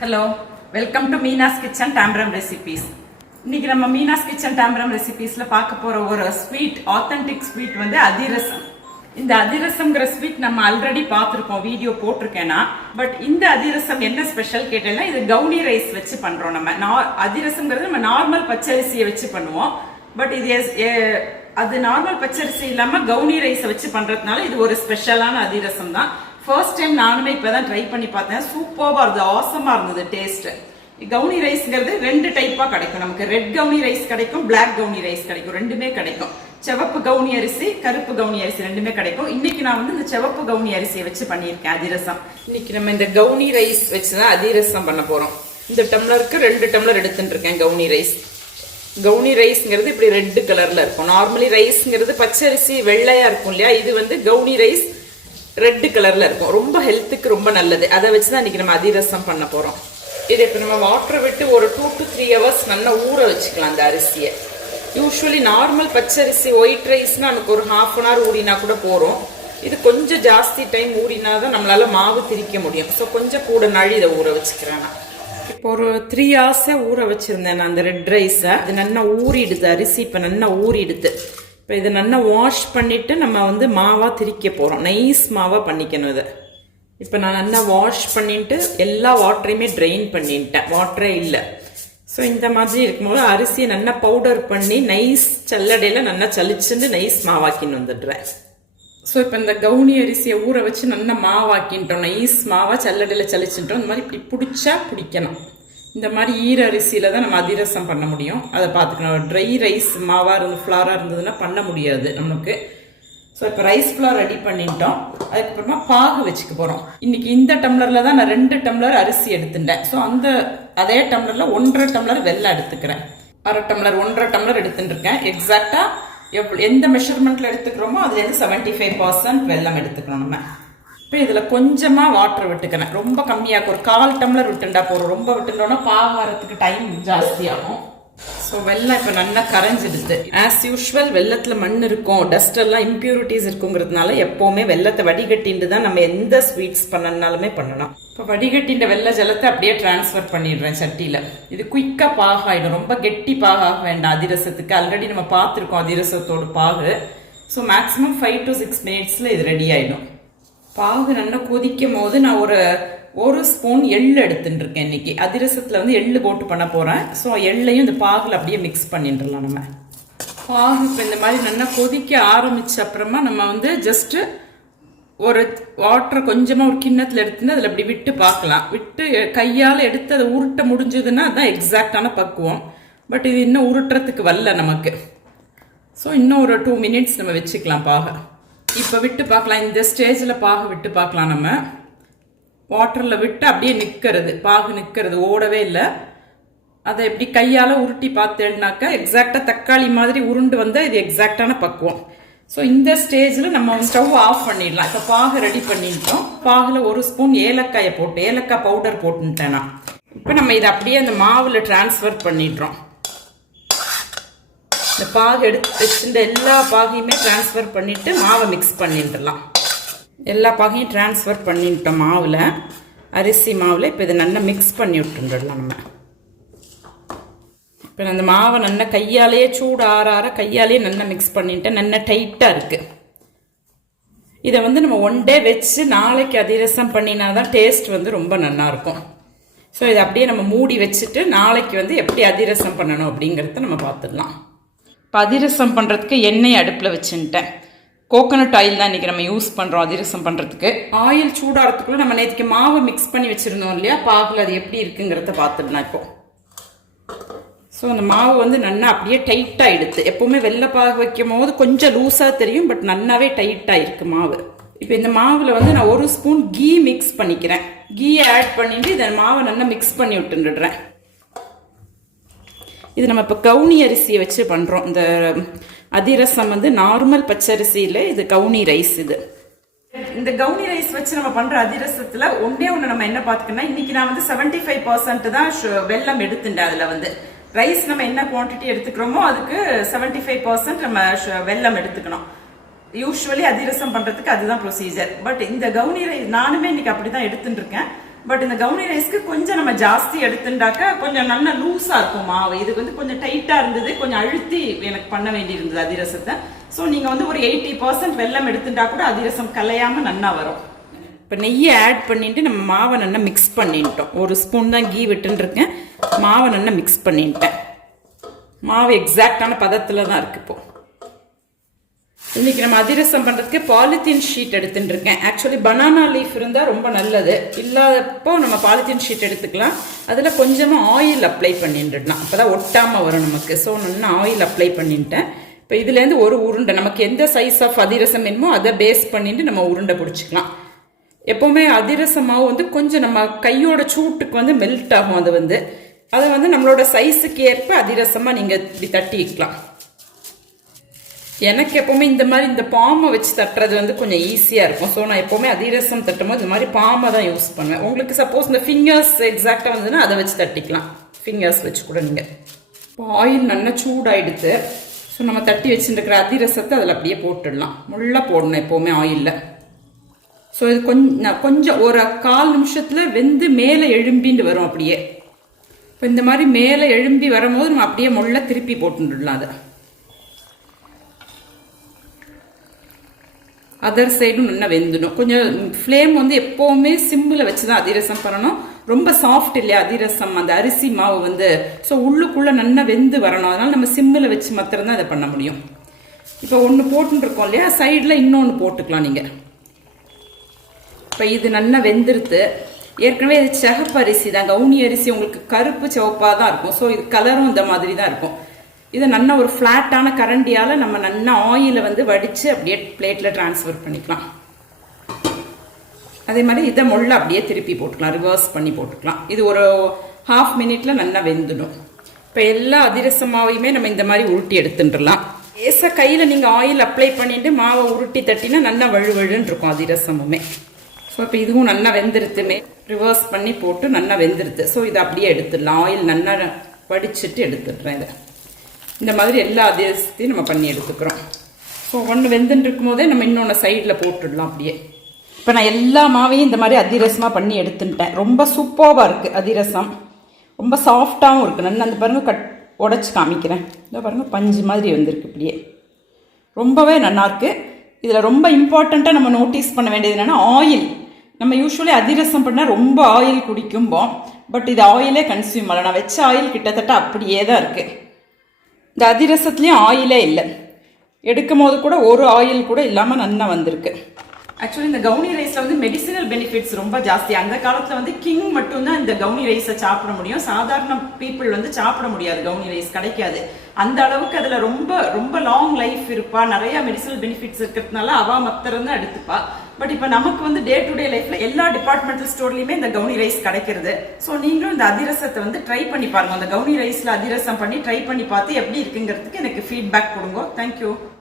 Hello, welcome to Meena's kitchen Tambaram recipes. இன்னைக்கு நம்ம Meena's kitchen டாம்பரம் ரெசிபீஸ்ல பார்க்க போற ஒரு ஸ்வீட், ஆத்தென்டிக் ஸ்வீட் வந்து அதிரசம். இந்த அதிரசம்ங்கிற ஸ்வீட் நம்ம ஆல்ரெடி பார்த்துருக்கோம், வீடியோ போட்டிருக்கேன்னா. பட் இந்த அதிரசம் என்ன ஸ்பெஷல் கேட்டேன்னா, இது கவுனி ரைஸ் வச்சு பண்றோம். நம்ம அதிரசம்ங்கிறது நம்ம நார்மல் பச்சரிசியை வச்சு பண்ணுவோம். பட் இது அது நார்மல் பச்சரிசி இல்லாம கவுனி ரைஸை வச்சு பண்றதுனால இது ஒரு ஸ்பெஷலான அதிரசம் தான். ஃபர்ஸ்ட் டைம் நானுமே இப்பதான் ட்ரை பண்ணி பார்த்தேன். சூப்பர்வா இருந்தது, ஆசமா இருந்தது டேஸ்ட். கவுனி ரைஸ்ங்கிறது ரெண்டு டைப்பா கிடைக்கும் நமக்கு. ரெட் கவுனி ரைஸ் கிடைக்கும், பிளாக் கவுனி ரைஸ் கிடைக்கும், ரெண்டுமே கிடைக்கும். சிவப்பு கவுனி அரிசி, கருப்பு கவுனி அரிசி ரெண்டுமே கிடைக்கும். இன்னைக்கு நான் வந்து இந்த சிவப்பு கவுனி அரிசியை வச்சு பண்ணியிருக்கேன் அதிரசம். இன்னைக்கு நம்ம இந்த கவுனி ரைஸ் வச்சுதான் அதிரசம் பண்ண போறோம். இந்த டம்ளருக்கு 2 டம்ளர் எடுத்துட்டு இருக்கேன் கவுனி ரைஸ். கவுனி ரைஸ்ங்கிறது இப்படி ரெட் கலர்ல இருக்கும். நார்மலி ரைஸ்ங்கிறது பச்சரிசி வெள்ளையா இருக்கும் இல்லையா, இது வந்து கவுனி ரைஸ் ரெட் கலர்ல இருக்கும். ரொம்ப ஹெல்த்துக்கு ரொம்ப நல்லது. அதை வச்சுதான் இன்னைக்கு நம்ம அதிரசம் பண்ண போறோம். இதை இப்ப நம்ம வாட்டர் விட்டு ஒரு 2 to 3 hours நல்லா ஊற வச்சுக்கலாம் அந்த அரிசியை. யூஸ்வலி நார்மல் பச்சரிசி ஒயிட் ரைஸ்னா நமக்கு ஒரு 1/2 hour ஊறினா கூட போறோம். இது கொஞ்சம் ஜாஸ்தி டைம் ஊறினாதான் நம்மளால மாவு திரிக்க முடியும். ஸோ கொஞ்சம் கூட நாள் இதை ஊற வச்சுக்கிறேன். நான் இப்போ ஒரு 3 hours ஊற வச்சிருந்தேன் நான் அந்த ரெட் ரைஸை. அது நல்லா ஊறிடுது, அரிசி இப்போ நல்லா ஊறிடுது. இப்போ இதை நல்லா வாஷ் பண்ணிட்டு நம்ம வந்து மாவா திரிக்க போறோம். நைஸ் மாவா பண்ணிக்கணும் இதை. இப்போ நான் நல்லா வாஷ் பண்ணிட்டு எல்லா வாட்டரையுமே ட்ரெயின் பண்ணிட்டேன், வாட்டரே இல்லை. ஸோ இந்த மாதிரி இருக்கும்போது அரிசியை நல்லா பவுடர் பண்ணி நைஸ் சல்லடையில நல்லா சலிச்சுட்டு நைஸ் மாவாக்கின்னு வந்துடுறேன். ஸோ இப்போ இந்த கவுனி அரிசியை ஊற வச்சு நல்லா மாவாக்கிட்டோம், நைஸ் மாவா சல்லடையில சலிச்சுட்டோம். இந்த மாதிரி இப்படி பிடிச்சா பிடிக்கணும். இந்த மாதிரி ஈர அரிசியில தான் நம்ம அதிரசம் பண்ண முடியும். அதை பார்த்துக்கணும். ட்ரை ரைஸ் மாவா இருந்து ஃப்ளாரா இருந்ததுன்னா பண்ண முடியாது நமக்கு. ஸோ இப்போ ரைஸ் ஃப்ளார் ரெடி பண்ணிட்டோம். அதுக்கப்புறமா பாகு வச்சுக்க போறோம். இன்னைக்கு இந்த டம்ளர்ல தான் நான் 2 டம்ளர் அரிசி எடுத்துட்டேன். ஸோ அந்த அதே டம்ளர்ல 1.5 டம்ளர் வெல்லம் எடுத்துக்கிறேன். 1/2 டம்ளர் 1.5 டம்ளர் எடுத்துட்டு இருக்கேன். எக்ஸாக்டா எந்த மெஷர்மெண்ட்ல எடுத்துக்கிறோமோ அதுல இருந்து 75% வெல்லம் எடுத்துக்கணும் நம்ம. இப்போ இதுல கொஞ்சமா வாட்டர் விட்டுக்கிறேன். ரொம்ப கம்மியாக ஒரு 1/4 டம்ளர் விட்டுண்டா போறோம். ரொம்ப விட்டுட்டோம்னா பாகாரத்துக்கு டைம் ஜாஸ்தி ஆகும். ஸோ வெல்லம் இப்போ நல்லா கரைஞ்சிடுது. ஆஸ் யூஸ்வல் வெள்ளத்துல மண் இருக்கும், டஸ்ட் எல்லாம் இம்பியூரிட்டிஸ் இருக்குங்கிறதுனால எப்பவுமே வெள்ளத்தை வடிகட்டிட்டு தான் நம்ம எந்த ஸ்வீட்ஸ் பண்ணனாலுமே பண்ணணும். இப்போ வடிகட்டின்ற வெள்ள ஜலத்தை அப்படியே டிரான்ஸ்ஃபர் பண்ணிடுறேன் சட்டியில. இது குயிக்கா பாகாயிடும், ரொம்ப கெட்டி பாகாக வேண்டாம் அதிரசத்துக்கு. ஆல்ரெடி நம்ம பார்த்துருக்கோம் அதிரசத்தோட பாகு. ஸோ மேக்ஸிமம் 5 to 6 minutesல இது ரெடி ஆயிடும். பாகு நல்லா கொதிக்கும் போது நான் ஒரு ஸ்பூன் எள்ளு எடுத்துட்டு இருக்கேன். இன்னைக்கு அதிரசத்துல வந்து எள்ளு போட்டு பண்ண போறேன். ஸோ எள்ளையும் இந்த பாகுல அப்படியே மிக்ஸ் பண்ணிடலாம் நம்ம. பாகு இப்போ இந்த மாதிரி நல்லா கொதிக்க ஆரம்பிச்ச அப்புறமா நம்ம வந்து ஜஸ்ட் ஒரு வாட்டர் கொஞ்சமா ஒரு கிண்ணத்துல எடுத்துன்னு அதில் அப்படி விட்டு பார்க்கலாம். விட்டு கையால் எடுத்து அதை உருட்ட முடிஞ்சதுன்னா அதுதான் எக்ஸாக்டான பக்குவம். பட் இது இன்னும் உருட்டுறதுக்கு வரல நமக்கு. ஸோ இன்னும் ஒரு 2 minutes நம்ம வச்சுக்கலாம் பாகு. இப்போ விட்டு பார்க்கலாம். இந்த ஸ்டேஜில் பாகு விட்டு பார்க்கலாம். நம்ம வாட்டரில் விட்டு அப்படியே நிற்கிறது, பாகு நிற்கிறது, ஓடவே இல்லை. அதை எப்படி கையால் உருட்டி பார்த்தேன்னாக்கா எக்ஸாக்டாக தக்காளி மாதிரி உருண்டு வந்தால் இது எக்ஸாக்டான பக்குவம். ஸோ இந்த ஸ்டேஜில் நம்ம ஸ்டவ் ஆஃப் பண்ணிடலாம். இப்போ பாகு ரெடி பண்ணிட்டோம். பாகுல 1 ஸ்பூன் ஏலக்காயை போட்டு, ஏலக்காய் பவுடர் போட்டுட்டேன் நான். இப்போ நம்ம இதை அப்படியே அந்த மாவில் டிரான்ஸ்ஃபர் பண்ணிடுறோம். இந்த பாகு எடுத்து வச்சுட்டு எல்லா பாகையுமே டிரான்ஸ்ஃபர் பண்ணிட்டு மாவை மிக்ஸ் பண்ணிடலாம். எல்லா பாகையும் டிரான்ஸ்ஃபர் பண்ணிட்டோம் மாவில், அரிசி மாவில். இப்போ இதை நல்லா மிக்ஸ் பண்ணி விட்டுடலாம் நம்ம. இப்போ அந்த மாவை நல்லா கையாலேயே சூடு ஆற கையாலேயே நல்லா மிக்ஸ் பண்ணிட்டேன். நல்லா டைட்டாக இருக்கு. இதை வந்து நம்ம 1 day வச்சு நாளைக்கு அதிரசம் பண்ணினாதான் டேஸ்ட் வந்து ரொம்ப நல்லா இருக்கும். ஸோ இதை அப்படியே நம்ம மூடி வச்சுட்டு நாளைக்கு வந்து எப்படி அதிரசம் பண்ணணும் அப்படிங்கிறத நம்ம பார்த்துடலாம். இப்போ அதிரசம் பண்ணுறதுக்கு எண்ணெய் அடுப்பில் வச்சுட்டேன். கோகோனட் ஆயில் தான் இன்றைக்கி நம்ம யூஸ் பண்ணுறோம் அதிரசம் பண்ணுறதுக்கு. ஆயில் சூடாகிறதுக்குள்ளே நம்ம நேற்றுக்கு மாவு மிக்ஸ் பண்ணி வச்சுருந்தோம் இல்லையா, பாகில் அது எப்படி இருக்குங்கிறத பார்த்துடலாம் இப்போ. ஸோ அந்த மாவு வந்து நல்லா அப்படியே டைட்டாக எடுத்து, எப்போவுமே வெள்ளை பாகு வைக்கும் போது கொஞ்சம் லூஸாக தெரியும், பட் நல்லாவே டைட்டாக இருக்குது மாவு. இப்போ இந்த மாவில் வந்து நான் 1 ஸ்பூன் கீ மிக்ஸ் பண்ணிக்கிறேன். கீயை ஆட் பண்ணிட்டு இதை மாவை நல்லா மிக்ஸ் பண்ணி விட்டுடுறேன். இது நம்ம இப்போ கவுனி அரிசியை வச்சு பண்ணுறோம். இந்த அதிரசம் வந்து நார்மல் பச்சரிசியில் இது கவுனி ரைஸ். இது இந்த கவுனி ரைஸ் வச்சு நம்ம பண்ற அதிரசத்துல ஒன்னே ஒன்று நம்ம என்ன பார்த்துக்கணும், இன்னைக்கு நான் வந்து 75% தான் வெல்லம் எடுத்துட்டேன். அதில் வந்து ரைஸ் நம்ம என்ன குவான்டிட்டி எடுத்துக்கிறோமோ அதுக்கு 75% நம்ம வெல்லம் எடுத்துக்கணும். யூஸ்வலி அதிரசம் பண்றதுக்கு அதுதான் ப்ரொசீஜர். பட் இந்த கவுனி ரைஸ் நானுமே இன்னைக்கு அப்படிதான் எடுத்துட்டு இருக்கேன். பட் இந்த கவுனி ரைஸ்க்கு கொஞ்சம் நம்ம ஜாஸ்தி எடுத்துட்டாக்கா கொஞ்சம் நல்லா லூஸா இருக்கும் மாவு. இது வந்து கொஞ்சம் டைட்டா இருந்தது, கொஞ்சம் அழுத்தி எனக்கு பண்ண வேண்டி இருந்தது அதிரசத்தை. ஸோ நீங்க வந்து ஒரு 80% வெல்லம் எடுத்துட்டா கூட அதிரசம் கலையாம நல்லா வரும். இப்போ நெய்யை ஆட் பண்ணிட்டு நம்ம மாவை நல்லா மிக்ஸ் பண்ணிட்டோம். ஒரு ஸ்பூன் தான் கீ விட்டுருக்கேன். மாவை நல்லா மிக்ஸ் பண்ணிட்டேன். மாவு எக்ஸாக்டான பதத்தில் தான் இருக்கு. இப்போ இன்னைக்கு நம்ம அதிரசம் பண்ணுறதுக்கு பாலித்தீன் ஷீட் எடுத்துட்டு இருக்கேன். ஆக்சுவலி பனானா லீஃப் இருந்தால் ரொம்ப நல்லது, இல்லாதப்போ நம்ம பாலித்தீன் ஷீட் எடுத்துக்கலாம். அதில் கொஞ்சமாக ஆயில் அப்ளை பண்ணிட்டுடலாம், அப்போ தான் ஒட்டாமல் வரும் நமக்கு. ஸோ நல்லா ஆயில் அப்ளை பண்ணிட்டேன். இப்போ இதுலேருந்து ஒரு உருண்டை நமக்கு எந்த சைஸ் ஆஃப் அதிரசம் வேணுமோ அதை பேஸ் பண்ணிட்டு நம்ம உருண்டை பிடிச்சிக்கலாம். எப்போவுமே அதிரச மாவு வந்து கொஞ்சம் நம்ம கையோட சூட்டுக்கு வந்து மெல்ட் ஆகும். அது வந்து அதை வந்து நம்மளோட சைஸுக்கு ஏற்ப அதிரசமாக நீங்கள் இப்படி தட்டி வைக்கலாம். எனக்கு எப்போவுமே இந்த மாதிரி இந்த பாமை வச்சு தட்டுறது வந்து கொஞ்சம் ஈஸியாக இருக்கும். ஸோ நான் எப்போவுமே அதிரசம் தட்டும் போது இந்த மாதிரி பாமை தான் யூஸ் பண்ணுவேன். உங்களுக்கு சப்போஸ் இந்த ஃபிங்கர்ஸ் எக்ஸாக்டாக வந்ததுன்னா அதை வச்சு தட்டிக்கலாம், ஃபிங்கர்ஸ் வச்சு கூட நீங்கள். இப்போ ஆயில் நல்லா சூடாயிடுது. ஸோ நம்ம தட்டி வச்சுருக்கிற அதிரசத்தை அதில் அப்படியே போட்டுடலாம். முள்ள போடணும் எப்போவுமே ஆயிலில். ஸோ இது கொஞ்சம் ஒரு 1/4 நிமிஷத்தில் வெந்து மேலே எழும்பின்னு வரும் அப்படியே. இப்போ இந்த மாதிரி மேலே எழும்பி வரும்போது நம்ம அப்படியே முள்ள திருப்பி போட்டுடலாம். அதை அதர் சைடும் நல்லா வெந்துடும். கொஞ்சம் ஃப்ளேம் வந்து எப்போவுமே சிம்மில் வச்சு தான் அதிரசம் பண்ணணும். ரொம்ப சாஃப்ட் இல்லையா அதிரசம், அந்த அரிசி மாவு வந்து. ஸோ உள்ளுக்குள்ளே நல்லா வெந்து வரணும். அதனால் நம்ம சிம்மில் வச்சு மாத்திரம் தான் இதை பண்ண முடியும். இப்போ ஒன்று போட்டுருக்கோம் இல்லையா, சைடில் இன்னொன்று போட்டுக்கலாம் நீங்கள். இப்போ இது நல்லா வெந்துருது. ஏற்கனவே இது சிகப்பு அரிசி தான், கவுனி அரிசி உங்களுக்கு கருப்பு சிவப்பாக தான் இருக்கும். ஸோ இது கலரும் இந்த மாதிரி தான் இருக்கும். இதை நல்லா ஒரு ஃப்ளாட்டான கரண்டியால் நம்ம நல்லா ஆயிலை வந்து வடித்து அப்படியே பிளேட்டில் ட்ரான்ஸ்ஃபர் பண்ணிக்கலாம். அதே மாதிரி இதை முள்ள அப்படியே திருப்பி போட்டுக்கலாம், ரிவர்ஸ் பண்ணி போட்டுக்கலாம். இது ஒரு 1/2 மினிட்ல நல்லா வெந்துடும். இப்போ எல்லா அதிரச மாவையுமே நம்ம இந்த மாதிரி உருட்டி எடுத்துட்டுலாம். லேசாக கையில் நீங்கள் ஆயில் அப்ளை பண்ணிட்டு மாவை உருட்டி தட்டினா நல்லா வழுவழுன்னு இருக்கும் அதிரசமுமே. ஸோ இப்போ இதுவும் நல்லா வெந்துருத்துமே, ரிவர்ஸ் பண்ணி போட்டு நல்லா வெந்துருது. ஸோ இதை அப்படியே எடுத்துடலாம். ஆயில் நல்லா வடிச்சிட்டு எடுத்துடுறேன். இதை இந்த மாதிரி எல்லா அதிரசத்தையும் நம்ம பண்ணி எடுத்துக்கிறோம். ஸோ ஒன்று வெந்துட்டு இருக்கும் போதே நம்ம இன்னொன்று சைடில் போட்டுடலாம் அப்படியே. இப்போ நான் எல்லா மாவையும் இந்த மாதிரி அதிரசமாக பண்ணி எடுத்துட்டேன். ரொம்ப சூப்பராக இருக்குது அதிரசம், ரொம்ப சாஃப்டாகவும் இருக்குது. நல்லா அந்த பாருங்கள் உடச்சி காமிக்கிறேன். இந்த பாருங்கள் பஞ்சு மாதிரி வந்திருக்கு இப்படியே, ரொம்பவே நல்லாயிருக்கு. இதில் ரொம்ப இம்பார்ட்டண்ட்டாக நம்ம நோட்டீஸ் பண்ண வேண்டியது என்னென்னா ஆயில். நம்ம யூஸ்வலி அதிரசம் பண்ணால் ரொம்ப ஆயில் குடிக்கும்போம், பட் இது ஆயிலே கன்சியூம் ஆகலை. நான் வச்ச ஆயில் கிட்டத்தட்ட அப்படியே தான் இருக்குது. இந்த அதிரசத்துலேயும் ஆயிலே இல்லை, எடுக்கும் போது கூட ஒரு ஆயில் கூட இல்லாமல் நல்லா வந்திருக்கு. ஆக்சுவலி இந்த கவுனி ரைஸில் வந்து மெடிசினல் பெனிஃபிட்ஸ் ரொம்ப ஜாஸ்தி. அந்த காலத்தில் வந்து கிங் மட்டும்தான் இந்த கவுனி ரைஸை சாப்பிட முடியும், சாதாரண பீப்புள் வந்து சாப்பிட முடியாது, கவுனி ரைஸ் கிடைக்காது. அந்த அளவுக்கு அதில் ரொம்ப ரொம்ப லாங் லைஃப் இருப்பா, நிறைய மெடிசினல் பெனிஃபிட்ஸ் இருக்கிறதுனால அவ மத்திரம் தான் எடுத்துப்பா. பட் இப்போ நமக்கு வந்து டே டு டே லைஃப்ல எல்லா டிபார்ட்மெண்டல் ஸ்டோர்லையுமே இந்த கவுனி ரைஸ் கிடைக்கிறது. ஸோ நீங்களும் இந்த அதிரசத்தை வந்து ட்ரை பண்ணி பாருங்க. அந்த கவுனி ரைஸ்ல அதிரசம் பண்ணி ட்ரை பண்ணி பார்த்து எப்படி இருக்குங்கிறதுக்கு எனக்கு ஃபீட்பேக் கொடுங்க. தேங்க்யூ.